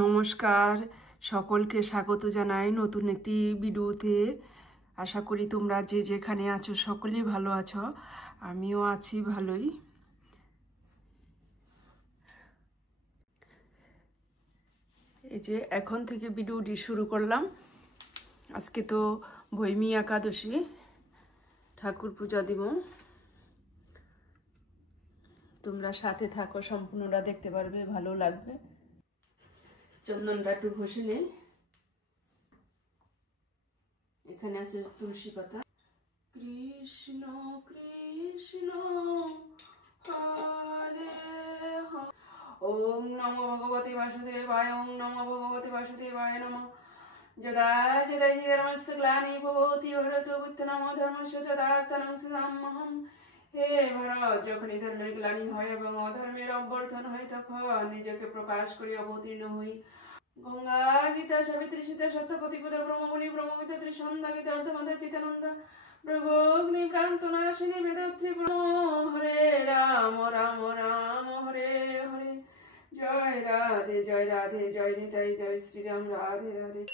নমস্কার, সকলকে স্বাগত জানাই নতুন একটি ভিডিওতে। আশা করি তোমরা যে যেখানে আছো সকলেই ভালো আছো, আমিও আছি ভালোই। এই যে এখন থেকে ভিডিওটি শুরু করলাম। আজকে তো ভৈমী একাদশী, ঠাকুর পূজা দিব। তোমরা সাথে থাকো, সম্পূর্ণটা দেখতে পারবে, ভালো লাগবে। চন্দনটা একটু ঘষে নেই। এখানে আছে তুলসী পাতা। কৃষ্ণ কৃষ্ণ হরে হরে, ওম নমো ভগবতে বাসুদেবায়, ওম নমো ভগবতে বাসুদেবায় নমঃ। যদা যদা হি ধর্মস্য গ্লানি ভবতি ভারত বুদ্ধনাম ধর্মস্য তদার্থনং সদাম্যহম। হে ভারত, যখনই ধর্মের গ্লানি হয় এবং অধর্মের অভ্যর্থন হয়, তখন নিজেকে প্রকাশ করি অবতীর্ণ হই। গঙ্গা গীতা সাবিত্রী সীতা সত্যপতি পদ ব্রহ্মবলি ব্রহ্মবিদ্যা ত্রিসন্ধ্যা গীতা অর্ধমন্ত্র চিতানন্দ প্রভগ্নি প্রান্ত নাশিনী বেদত্রী হরে রাম রাম রাম হরে হরে। জয় রাধে জয় রাধে, জয় নিতাই, জয় শ্রীরাম, রাধে রাধে।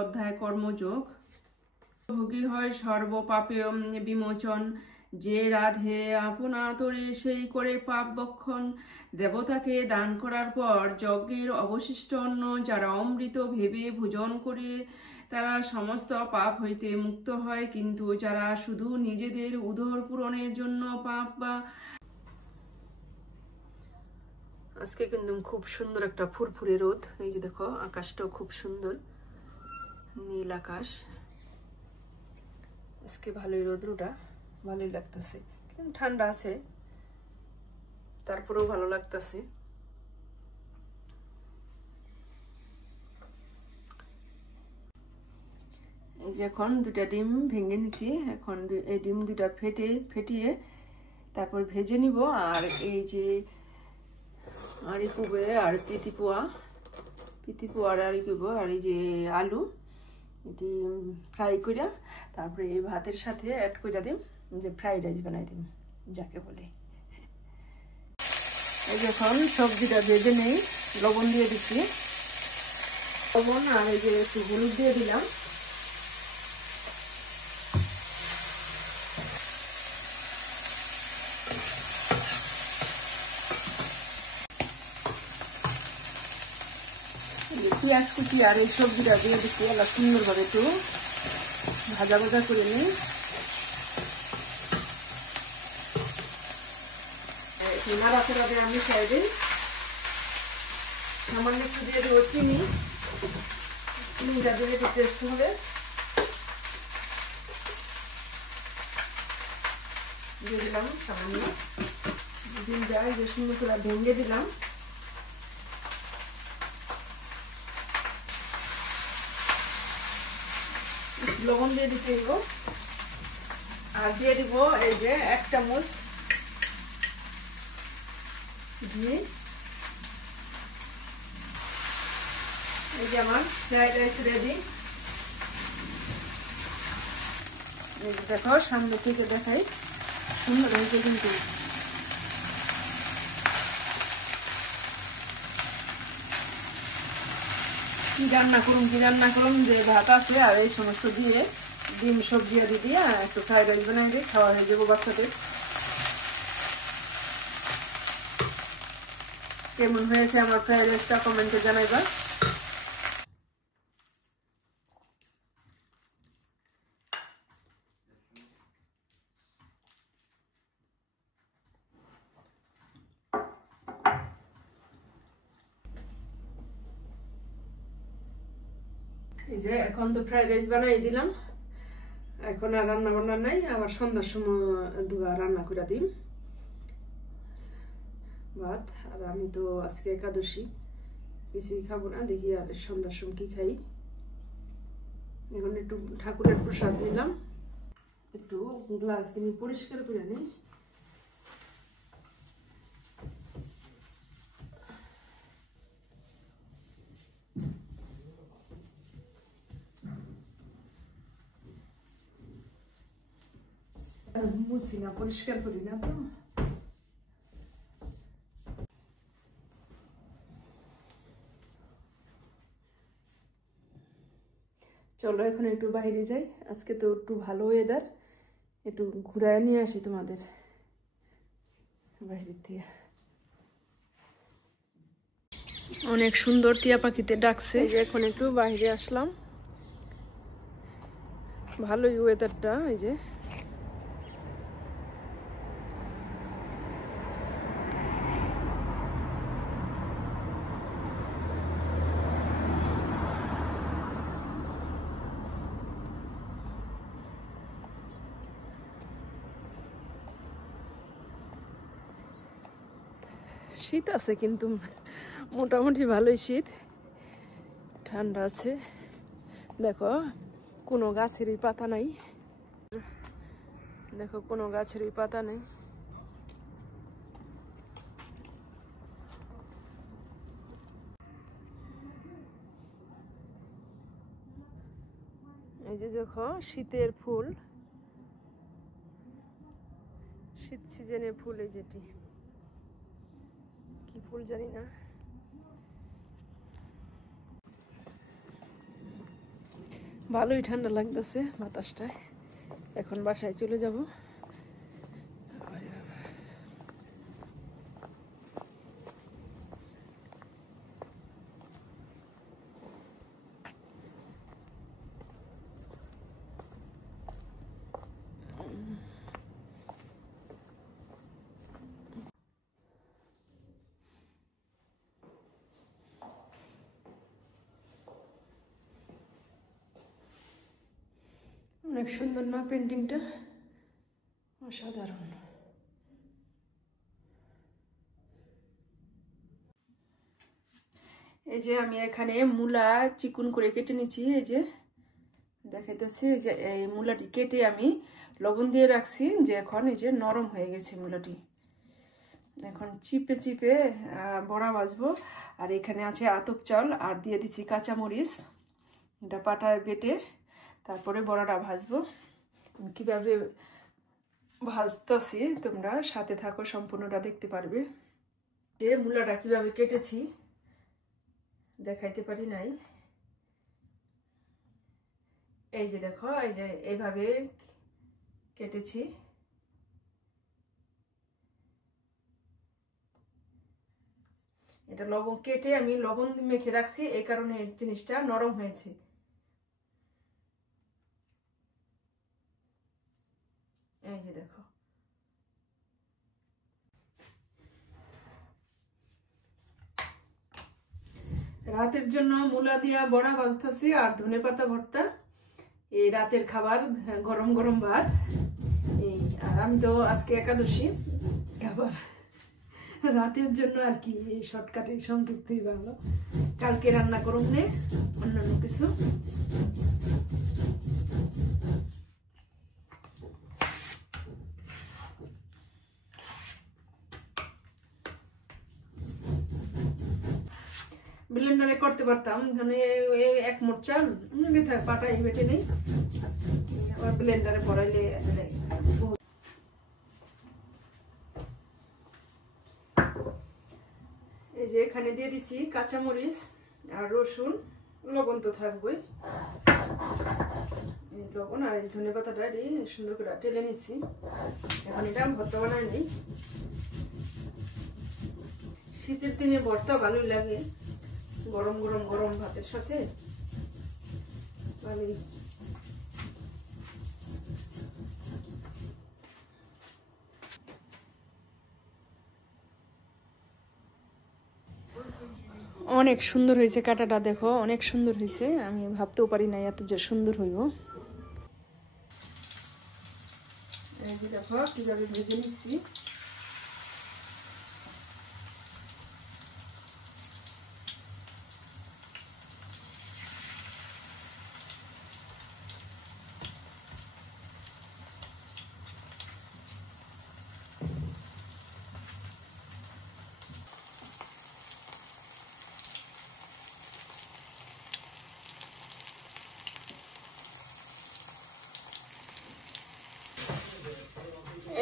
অধ্যায় কর্মযোগ। ভোগী হয় সর্বপাপে বিমোচন, যে রাধে আপনা তরে সেই করে পাপ বক্ষণ। দেবতাকে দান করার পর যজ্ঞের অবশিষ্ট অন্ন যারা অমৃত ভেবে ভোজন করে, তারা সমস্ত পাপ হইতে মুক্ত হয়। কিন্তু যারা শুধু নিজেদের উদর পূরণের জন্য পাপ বা। আজকে কিন্তু খুব সুন্দর একটা ফুরফুরে রোদ। এই যে দেখো, আকাশটাও খুব সুন্দর, নীল আকাশ। আজকে ভালোই রোদ্রুটা ভালোই লাগতেছে, কিন্তু ঠান্ডা আছে, তারপরেও ভালো লাগতেছে। এই যে এখন দুটা ডিম ভেঙে নিছি। এখন এই ডিম দুটা ফেটিয়ে তারপর ভেজে নিব। আর এই যে আড়ি কুবে আর পিতিপোয়ার আড়ি কুব, আর এই যে আলু এটি ফ্রাই করে তারপরে এই ভাতের সাথে অ্যাড করে দিম, যে ফ্রাইড রাইস বানাই দিম যাকে বলে। এই যখন সবজিটা ভেজে নেই, লবণ দিয়ে দিচ্ছি, লবণ আর এই যে একটু হলুদ দিয়ে দিলাম। পেঁয়াজ কুচি আর এই সবজিটা দিয়ে দিচ্ছি, এবার সুন্দরভাবে একটু ভাজা ভাজা করে নিই। নাড়াচাড়া দিয়ে আমি মিশিয়ে দিই। সামান্য একটু দিয়ে দেবো চিনিটা দিলে একটু টেস্ট হবে। দিয়ে দিলাম সামান্য ডিমটা, এই যে সুন্দর করে ভেঙে দিলাম। লবণ দিয়ে দিতে দিব, আর দিয়ে দিব এই যে 1 চামচ ঘি। এই যে আমার ফ্রাইড রাইস রেডি। দেখো, সামনে থেকে দেখাই, সুন্দর হয়েছে কিন্তু। কি রান্না করুন যে ভাত আছে আর এই সমস্ত দিয়ে ডিম সবজি আদি দিয়ে একটু ফ্রাইড রাইস বানাই দিয়ে খাওয়া হয়ে যাবো বাচ্চাদের। কেমন হয়েছে আমার ফ্রাইড রাইসটা কমেন্টে জানাইবা। এই যে এখন তো ফ্রাইড রাইস বানাই দিলাম, এখন আর রান্না বান্না নাই। আবার সন্ধ্যার সময় দুবার রান্না করে দিই ভাত। আর আমি তো আজকে একাদশী, কিছুই খাবো না, দেখি আর সন্ধ্যার সময় কি খাই। এখন একটু ঠাকুরের প্রসাদ নিলাম, একটু গ্লাস কিনে পরিষ্কার করে নিই। মুছি না, পরিষ্কার করি না তো। চলো এখন একটু বাইরে যাই, আজকে তো একটু ভালো ওয়েদার, একটু ঘুরায় নিয়ে আসি তোমাদের বাইরের থেকে। অনেক সুন্দর টিয়া পাখিতে ডাকছে, এখন একটু বাইরে আসলাম, ভালোই ওয়েদারটা। এই যে শীত আছে, কিন্তু মোটামুটি ভালোই শীত, ঠান্ডা আছে। দেখো কোনো গাছেরই পাতা নাই, দেখো কোনো গাছেরই পাতা নেই। এই যে দেখো শীতের ফুল, শীত সিজনের ফুল, এই যেটি কি ফুল জানি না। ভালোই ঠান্ডা লাগতেছে বাতাসটায়। এখন বাসায় চলে যাব। অনেক সুন্দর না পেন্টিংটা, অসাধারণ। এই যে আমি এখানে মূলা চিকুন করে কেটে নিচ্ছি, এই যে দেখাইতেছি। এই যে এই মূলাটি কেটে আমি লবণ দিয়ে রাখছি, যে এখন এই যে নরম হয়ে গেছে মূলাটি। এখন চিপে চিপে বড়া ভাজবো। আর এখানে আছে আতপ চাল, আর দিয়ে দিচ্ছি কাঁচামরিচ, এটা পাটায় বেটে তারপরে বড়াটা ভাজবো। কিভাবে ভাজতেছি তোমরা সাথে থাকো, সম্পূর্ণটা দেখতে পারবে। যে মূলাটা কিভাবে কেটেছি দেখাইতে পারি নাই, এই যে দেখো, এই যে এইভাবে কেটেছি। এটা লবণ কেটে আমি লবণ মেখে রাখছি, এই কারণে এই জিনিসটা নরম হয়েছে। এই যে দেখো, রাতের জন্য মূলা দিয়া বড়া ভাজতেছি আর ধনেপাতা ভর্তা, এই রাতের খাবার, গরম গরম ভাত। এই আর আমি তো আজকে একাদশী, খাবার রাতের জন্য আর কি, এই শর্টকাটে সংক্ষিপ্তই ভালো। কালকে রান্না করুন নে অন্যান্য কিছু। ব্লেন্ডারে করতে পারতাম, এখানে এক মোট চাল পাটাই বেটে নেই, আবার ব্লেন্ডারে পড়াইলে। এই যে এখানে দিয়ে দিচ্ছি কাঁচামরিচ আর রসুন, লবণ তো থাকবেই, লবণ আর ধনে পাতাটা সুন্দর করে টেলে নিচ্ছি। এখন এটা ভর্তা বানাই নেই, শীতের দিনে ভর্তা ভালোই লাগে, গরম গরম গরম ভাতের সাথে ভালোই। অনেক সুন্দর হয়েছে কাটাটা, দেখো অনেক সুন্দর হয়েছে, আমি ভাবতেও পারি না এত যে সুন্দর হইব। দেখো কিভাবে ভেজে নিচ্ছি।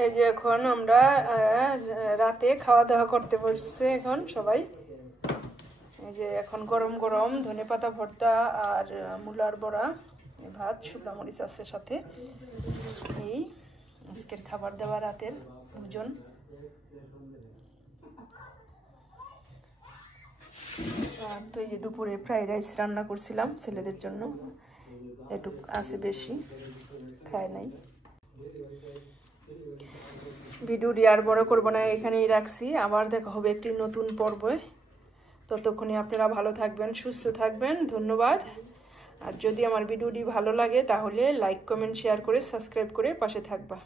এই যে এখন আমরা রাতে খাওয়া দাওয়া করতে বসছে এখন সবাই। এই যে এখন গরম গরম ধনেপাতা ভর্তা আর মূলার বড়া, ভাত, শুকনো মরিচ আছে সাথে। এই আজকের খাবার দাবার রাতের ভোজন। আর তো এই যে দুপুরে ফ্রাইড রাইস রান্না করছিলাম ছেলেদের জন্য, একটু আছে বেশি, খায় নাই। ভিডিওটি আর বড় করবো না, এখানেই রাখছি। আবার দেখা হবে একটি নতুন পর্বে। ততক্ষণে আপনারা ভালো থাকবেন, সুস্থ থাকবেন। ধন্যবাদ। আর যদি আমার ভিডিওটি ভালো লাগে তাহলে লাইক, কমেন্ট, শেয়ার করে সাবস্ক্রাইব করে পাশে থাকবা।